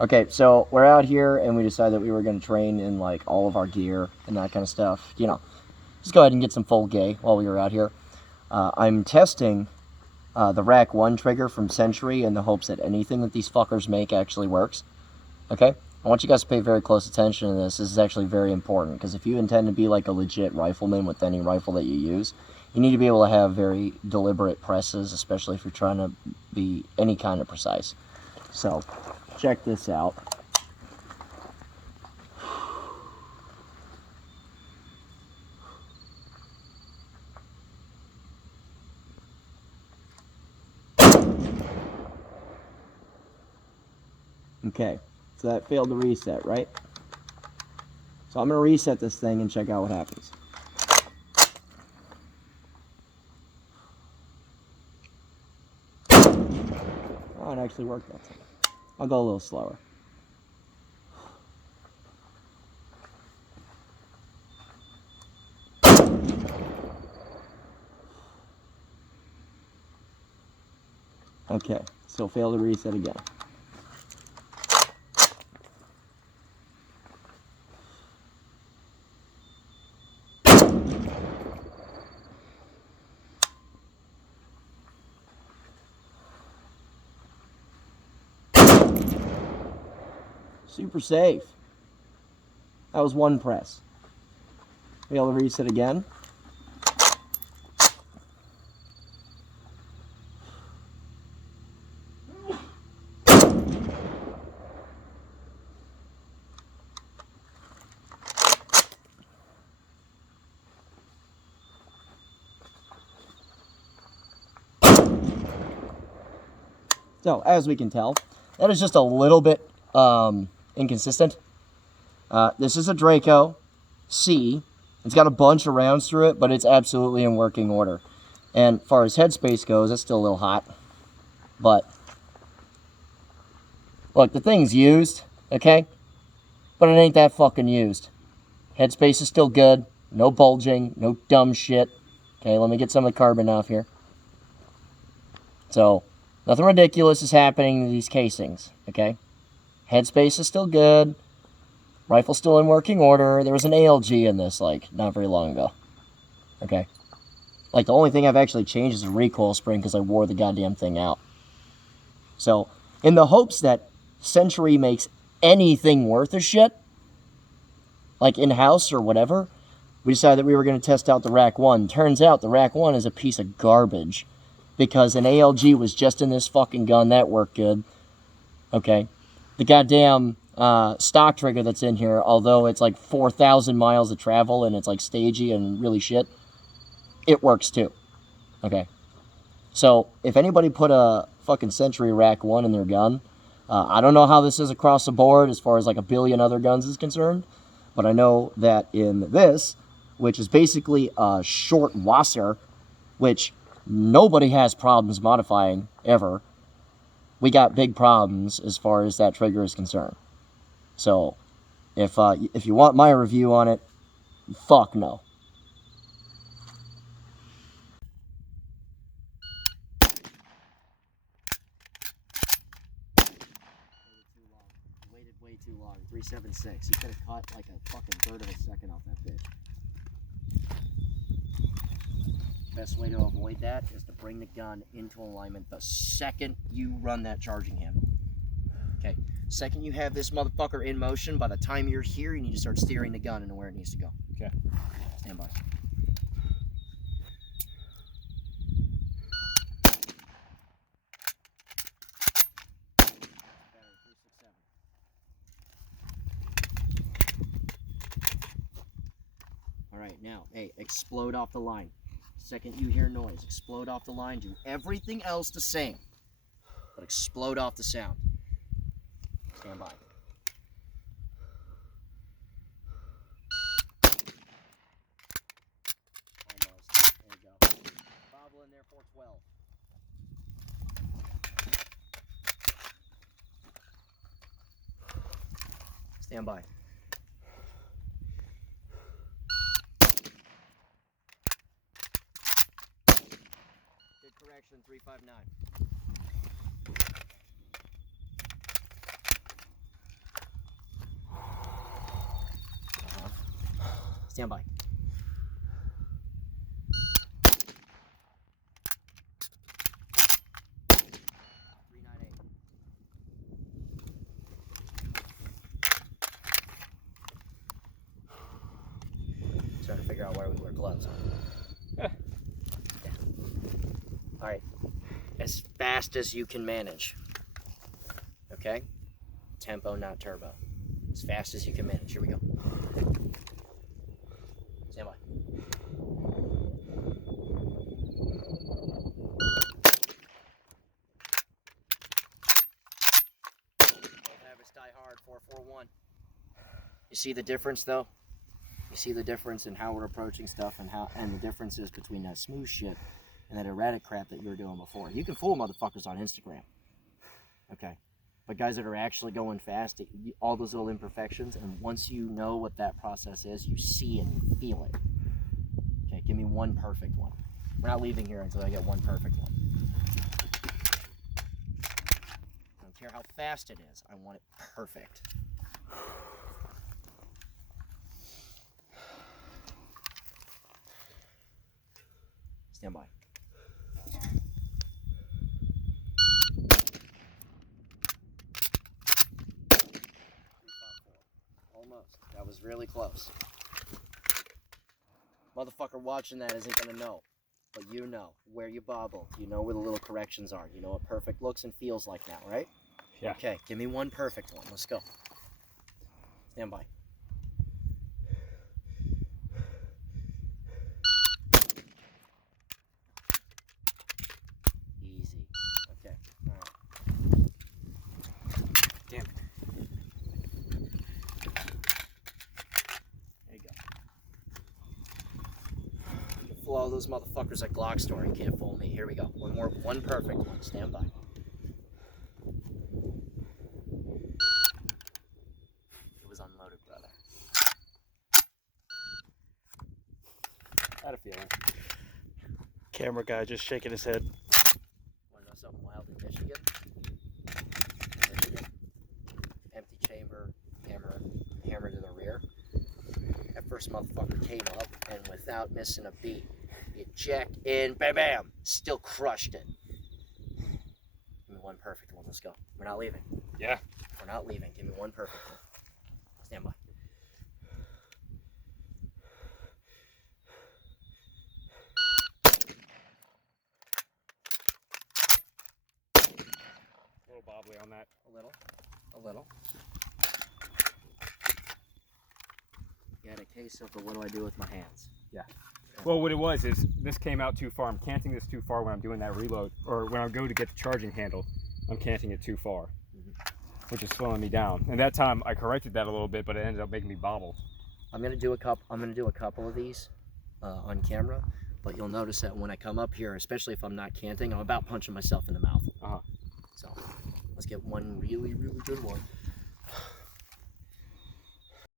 Okay, so we're out here and we decided that we were going to train in like all of our gear and that kind of stuff. You know, just go ahead and get some full gay while we were out here. I'm testing the RAK 1 trigger from Century in the hopes that anything that these fuckers make actually works. Okay? I want you guys to pay very close attention to this. This is actually very important because if you intend to be like a legit rifleman with any rifle that you use, you need to be able to have very deliberate presses, especially if you're trying to be any kind of precise. So, check this out. Okay, so that failed to reset, right? So I'm going to reset this thing and check out what happens. Oh, it actually worked that time. I'll go a little slower. Okay, so failed to reset again. Super safe. That was one press. Failed to reset again. So, as we can tell, that is just a little bit inconsistent. This is a Draco C. It's got a bunch of rounds through it, but it's absolutely in working order. And as far as headspace goes, it's still a little hot. But, look, the thing's used, okay? But it ain't that fucking used. Headspace is still good. No bulging, no dumb shit. Okay, let me get some of the carbon off here. So, nothing ridiculous is happening to these casings, okay? Headspace is still good. Rifle's still in working order. There was an ALG in this, like, not very long ago. Okay? Like, the only thing I've actually changed is the recoil spring because I wore the goddamn thing out. So, in the hopes that Century makes anything worth a shit, like in-house or whatever, we decided that we were going to test out the RAK 1. Turns out the RAK 1 is a piece of garbage because an ALG was just in this fucking gun. That worked good. Okay? The goddamn stock trigger that's in here, although it's like 4,000 miles of travel and it's like stagey and really shit, it works too. Okay? So, if anybody put a fucking Century RAK 1 in their gun, I don't know how this is across the board as far as like a billion other guns is concerned, but I know that in this, which is basically a short Wasser, which nobody has problems modifying ever, we got big problems as far as that trigger is concerned. So, if you want my review on it, fuck no. Waited way too long. 376. You could have caught like a fucking third of a second off that bitch. Best way to avoid that is to bring the gun into alignment the second you run that charging handle. Okay, second you have this motherfucker in motion, by the time you're here, you need to start steering the gun into where it needs to go. Okay. Stand by. Alright, now, hey, explode off the line. Second you hear noise, explode off the line. Do everything else the same, but explode off the sound. Stand by. Almost. There you go. Bobble in there, 412. Stand by. Good correction, 359. Stand by. Trying to figure out where we wear gloves. Yeah. All right, as fast as you can manage. Okay, tempo, not turbo. As fast as you can manage. Here we go. Stand by. Average die hard 441. You see the difference though? You see the difference in how we're approaching stuff and the differences between that smooth shit and that erratic crap that you were doing before. You can fool motherfuckers on Instagram, okay? But guys that are actually going fast, all those little imperfections, and once you know what that process is, you see and you feel it. Okay, give me one perfect one. We're not leaving here until I get one perfect one. I don't care how fast it is, I want it perfect. Stand by. Almost. That was really close. Motherfucker watching that isn't gonna know. But you know where you bobbled. You know where the little corrections are. You know what perfect looks and feels like now, right? Yeah. Okay, give me one perfect one. Let's go. Stand by. Easy. Okay. All right. Damn it. There you go. You can fool all those motherfuckers at Glock store. You can't fool me. Here we go. One perfect one. Stand by. It was unloaded, brother. I had a feeling. Camera guy just shaking his head. Want to know something wild in Michigan? Empty chamber, hammer to the rear. That first motherfucker came up and without missing a beat, eject in, bam, bam, still crushed it. Give me one perfect one. Let's go. We're not leaving. Yeah. We're not leaving. Give me one perfect one. Stand by. A little bobbly on that. A little. You had a case of the what do I do with my hands? Yeah. Well, what it was is this came out too far. I'm canting this too far when I'm doing that reload, or when I go to get the charging handle, I'm canting it too far, which is slowing me down. And that time I corrected that a little bit, but it ended up making me bobble. I'm gonna do a couple of these on camera, but you'll notice that when I come up here, especially if I'm not canting, I'm about punching myself in the mouth. So let's get one really, really good one.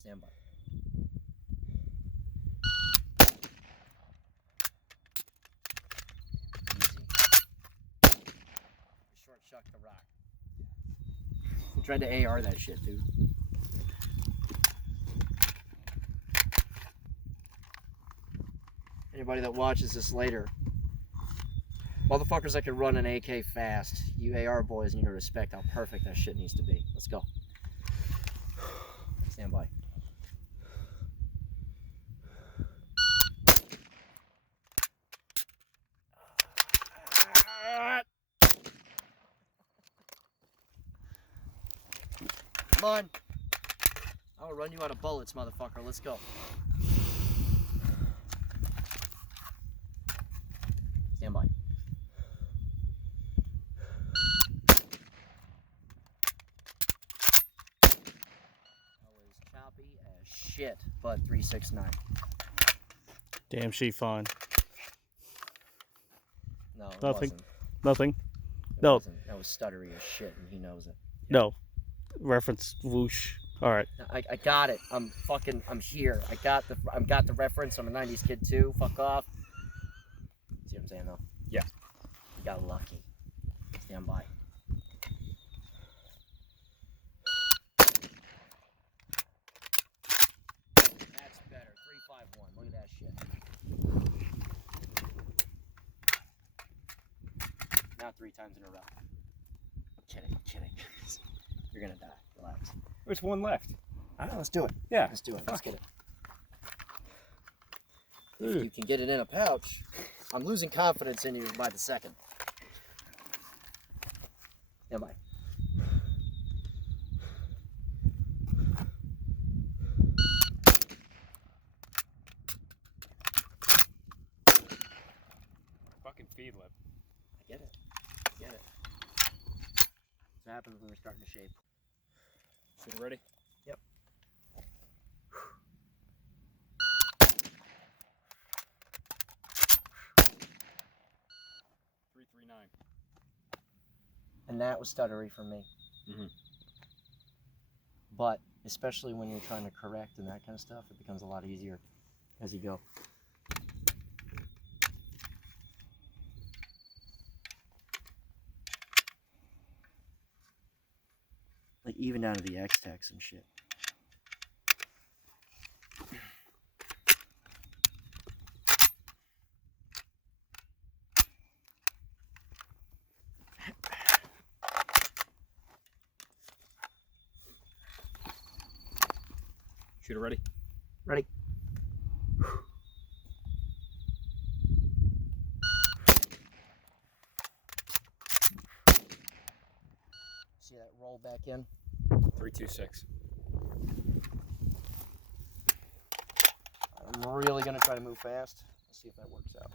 Stand by. Easy. Short chuck the rock. I tried to AR that shit, dude. Anybody that watches this later, motherfuckers that can run an AK fast, you AR boys need to respect how perfect that shit needs to be. Let's go. Stand by. Come on. I'll run you out of bullets, motherfucker. Let's go. Stand by. That was choppy as shit, but 369. Damn, she fine. No, it Nothing. wasn't. Nothing. It No. wasn't. That was stuttery as shit, and he knows it. No. Reference whoosh. All right. I got it. I'm here. I got the reference. I'm a 90s kid too. Fuck off. See what I'm saying though? Yeah. You got lucky. Stand by. That's better. 3-5 Not 3 times in a row. I'm kidding. You're gonna die. Relax. There's one left. All right, let's do it. Yeah. Let's do it. Let's get it. If you can get it in a pouch, I'm losing confidence in you by the second. Am I? Fucking feed lip. I get it. That's what happens when we're starting to shape. Shooter ready? Yep. 339. And that was stuttery for me. Mm-hmm. But especially when you're trying to correct and that kind of stuff, it becomes a lot easier as you go. Like even down to the X-Tex and shit. Shooter ready? Ready? See that roll back in? 326. I'm really gonna try to move fast. Let's see if that works out.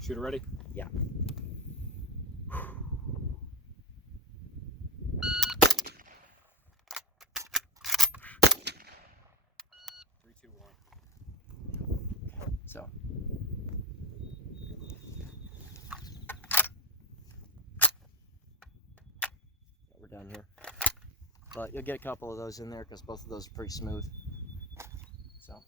Shooter ready? Yeah. 321. So. We're done here. But you'll get a couple of those in there because both of those are pretty smooth. So.